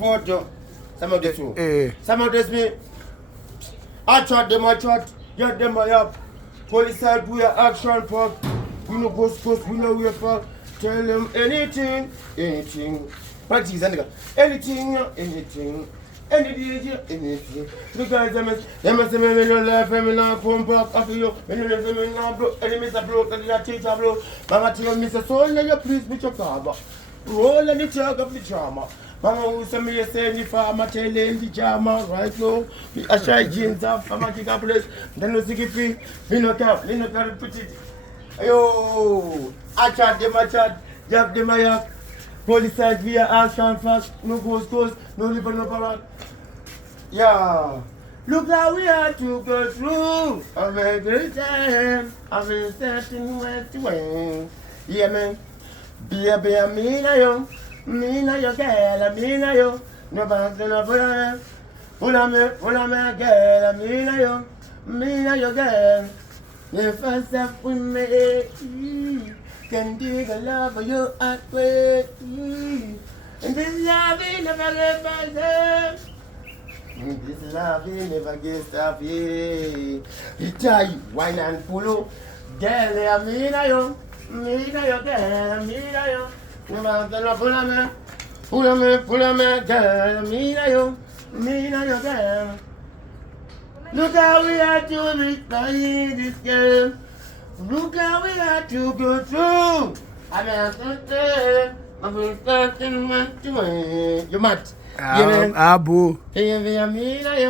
photo. Some of this too. Some of this me. I chat them, get them I up. Police side we are action for. We no go post, we no way for. Tell them anything. Practice anything. Anything. The guys them say me no life, me no come back after you. Me no live, me no blow. Enemies are blow, and the teacher blow. Mama tell me say, so let you please be your car. Roll and the talk of the drama. Mama who say me say the farmer tell in the drama right now. I try jeans up, Mama take a place. Then no sticky fee, me no can put it. Yo, I chat, jab them I up. Police side via action fast, no ghost, no live no power. Yeah, look how we had to go through a very good time. I've been setting west way. Yeah, man. Be me na yo girl, me na yo. No back to no pull me girl, me na yo girl. The first step we made, can dig a love for you at way. And this love will never get by. This love will never get stop, yeah. Tyre, wine and polo, girl, me na yo girl, me na yo. No matter no pull me girl, me na yo girl. Look how we had to reach by this girl. Look how we had to go through. I've been starting much to you mad. Abu. Hey, me na yo.